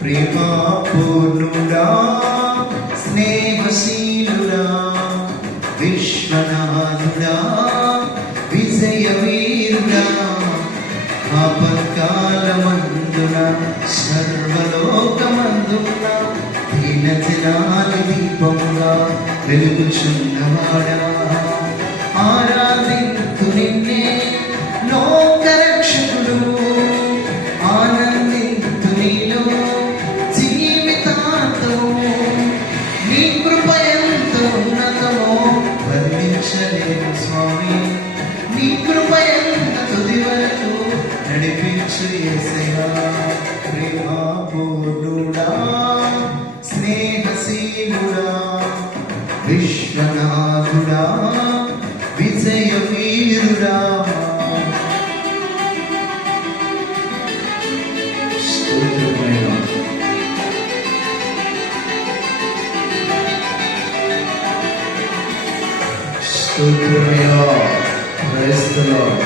ప్రేమా పూర్ణుడా, స్నేహశీలుడా, విశ్వనాథుడా, విజయ వీరుడా, ఆపత్కాలమందున సర్వలోకమందున దీనజనాలి దీపముగా వెలుగుచున్నవాడా, ఆరాధింతు నిన్నే లోకరక్షకుడు, ఆనందింతు నీలో జీవితాంతము. నీ కృప ఎంత ఉన్నతమో వర్ణించలేను స్వామి, నీ కృప ఎంత తుది వరకు నడిపించు యేసయ్యా. ప్రేమా పూర్ణుడా, స్నేహశీలుడా, విశ్వనాథుడా, విజయ వీరుడా. స్తోత్రమయ్యా, ప్రైజ్ ది లార్డ్.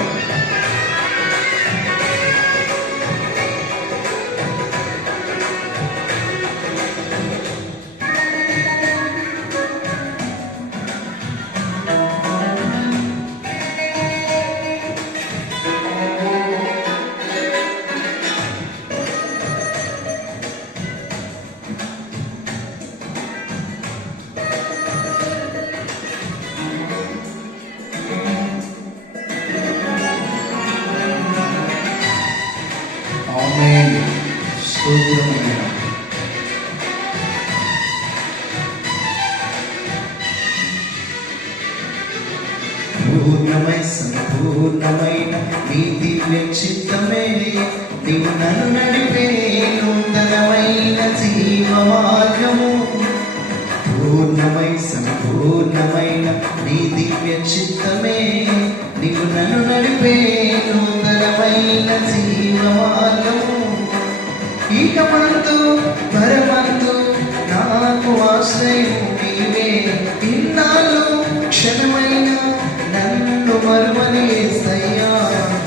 ఆమేన్. స్తోత్రమయ్యా. పూర్ణమై సంపూర్ణమైన నీ దివ్య చిత్తమే నీవు నన్ను నడిపే నూతనమైన జీవ మార్గము. పూర్ణమై సంపూర్ణమైన నీ దివ్య చిత్తమే నీవు నన్ను నడిపే నూతనమైన జీవ మార్గము. ఇక మందు పరమందు నాకు ఆశ్రయం నీవే, ఇన్నాళ్ళు క్షణమైన నన్ను మరువని యేసయ్యా.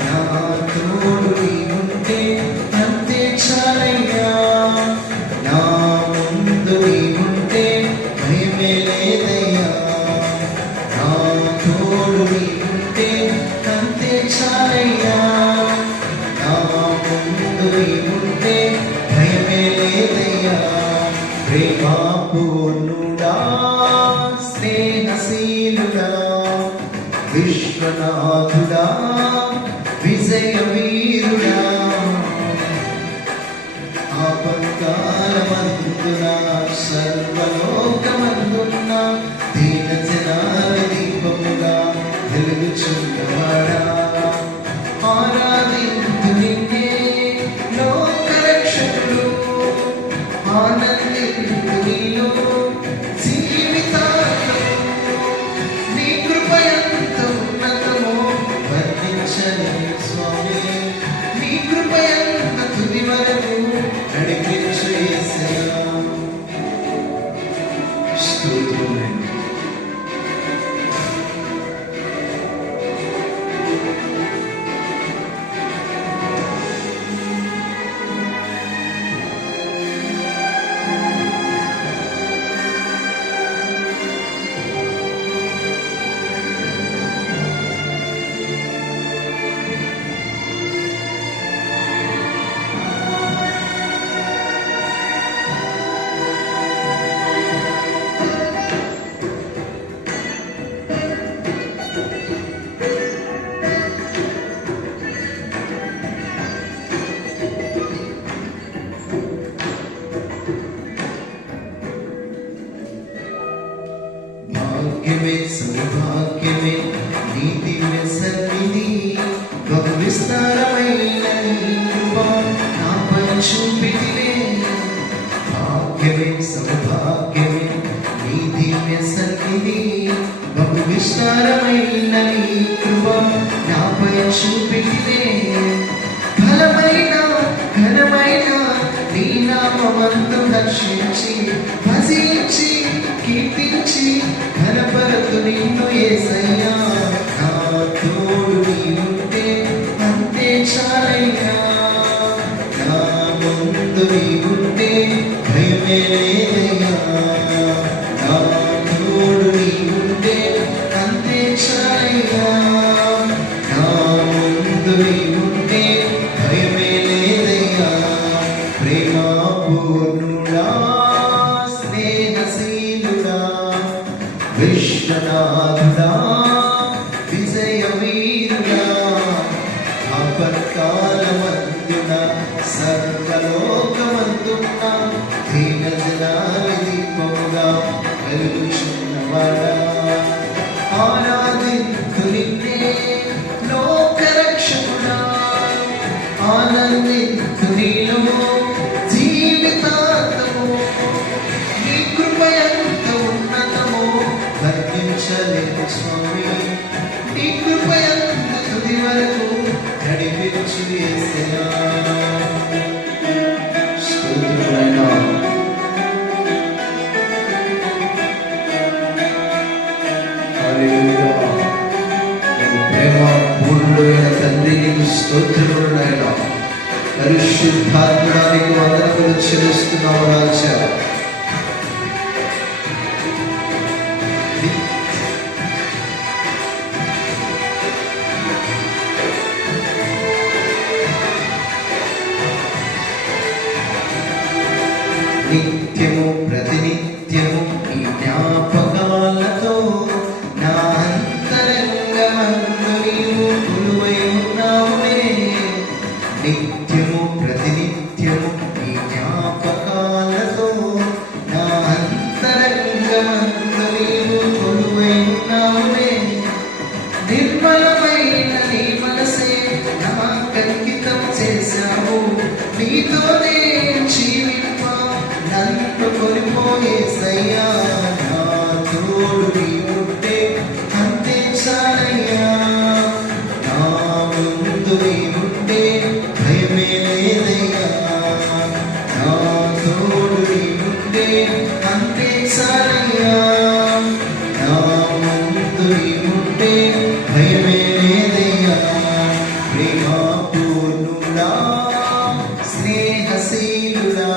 నా తోడు నీవుంటే అంతే చాలయ్యా, నా ముందు నీవుంటే భయమే లేదయ్యా. నా తోడు నీవుంటే అంతే చాలయ్యా, నా ముందు నీవుంటే భయమే లేదయ్యా. ప్రేమా పూర్ణుడా, స్నేహశీలుడా, విశ్వనాథుడా, విజయ వీరుడా, ఆపత్కాలమందున సర్వలోకమందున దీనజనాలి దీపముగా వెలుగుచున్నవాడా, ఆరాధింతు నిన్నే లోకరక్షకుడు, ఆనందింతు నీలో జీవితాంతము. నీ కృప ఎంత ఉన్నతమో వర్ణించలేను స్వామి, నీ కృప ఎంత తుది వరకు నడిపించు యేసయ్యా. స్తోత్రమయ్యా. భాగ్యమే సౌభాగ్యమే నీ దివ్య సన్నిధి, బహు విస్తారమైన నీ కృప నాపై చూపితివే. భాగ్యమే సౌభాగ్యమే నీ దివ్య సన్నిధి, బహు విస్తారమైన నీ కృప నాపై చూపితివే. ఫలమైన ఘనమైన నీ నామమందు దర్శించి భజించి కీర్తించి ఘనపరచు నిన్ను యేసయ్యా, నా తోడు నీవుంటే అంతే చాలయ్యా. నా ముందు నీవుంటే భయమే లేదయ్యా, నా తోడు నీవుంటే అంతే చాలయ్యా. నా ముందు నీవుంటే భయమే లేదయ్యా. ప్రేమ పూర్ణుడా, స్నేహశీలుడా, విశ్వనాథుడా, విజయవీరుడా, ఆపత్కాలమందున సర్వలోకమందున దీనజనాల దీపముగా వెలుగుచున్నవాడా, ఆరాధింతు నిన్నే లోకరక్షకుడా, ఆనందింతు నీలో జీవితాంతము. నీ కృప ఎంత ఉన్నతమో వర్ణించలేము స్వామి, నీ కృప ఎంత తుది వరకు నడిపించు యేసయ్యా. స్తోత్రములైన హల్లెలూయా. ప్రేమ పూర్ణుడైన తండ్రి నీకు స్తోత్రములు నాయన. పరిశుద్ధాత్మడానికి వందనములు చెల్లిస్తున్నాము రాజా. నిత్యము ప్రతినిత్యము ఈ జ్ఞాపకాలతో నా అంతరంగమందు నీవు కొలువై ఉన్నావులే. నిత్యము ప్రతినిత్యము ఈ జ్ఞాపకాలతో నా అంతరంగమందు నీవు కొలువై ఉన్నావులే. నిర్మలమైన నీ మనసే నాకంకితం చేశావు, నీతోనే జీవింప నన్ను కొనిపోయేసయ్యా. నా తోడు నీవుంటే అంతే చాలయ్యా, నా ముందు నీవుంటే భయమే లేదయ్యా. నా తోడు నీవుంటే అంతే చాలయ్యా, నా ముందు నీవుంటే భయమే లేదయ్యా. ప్రేమ పూర్ణుడా, స్నేహశీలుడా,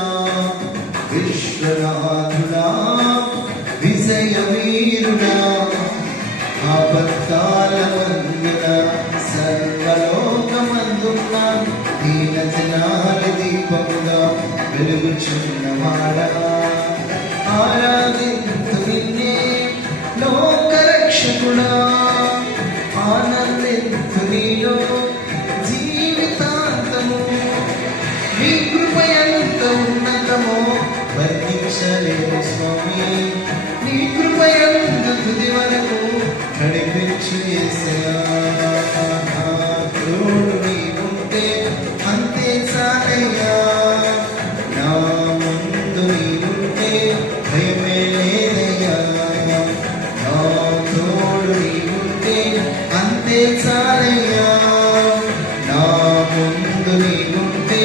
విశ్వనాథుడా, విజయవీరుడా, ఆపత్కాలమందున సర్వలోకమందున దీనజనాల దీపముగా వెలుగుచున్నవాడా, ఆరాధింతు నిన్నే లోకరక్షకుడా, ఆనందింతు నీలో జీవితాంతము. నీ కృప ఎంత ఉన్నతమో వర్ణించలేము స్వామి, నీ కృప ఎంత తుది వరకు నడిపించు యేసయ్యా. నా తోడు నీవుంటే అంతే చాలయ్యా, నా ముందు నీవుంటే భయమే లేదయ్యా. నా తోడు నీవుంటే అంతే చాలయ్యా, నా ముందు నీవుంటే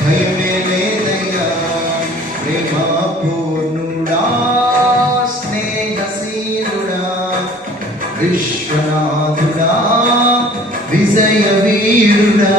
భయమే లేదయ్యా. ప్రేమ పూర్ణుడా, స్నేహశీలుడా, విశ్వనాథుడా, విజయవీరుడా,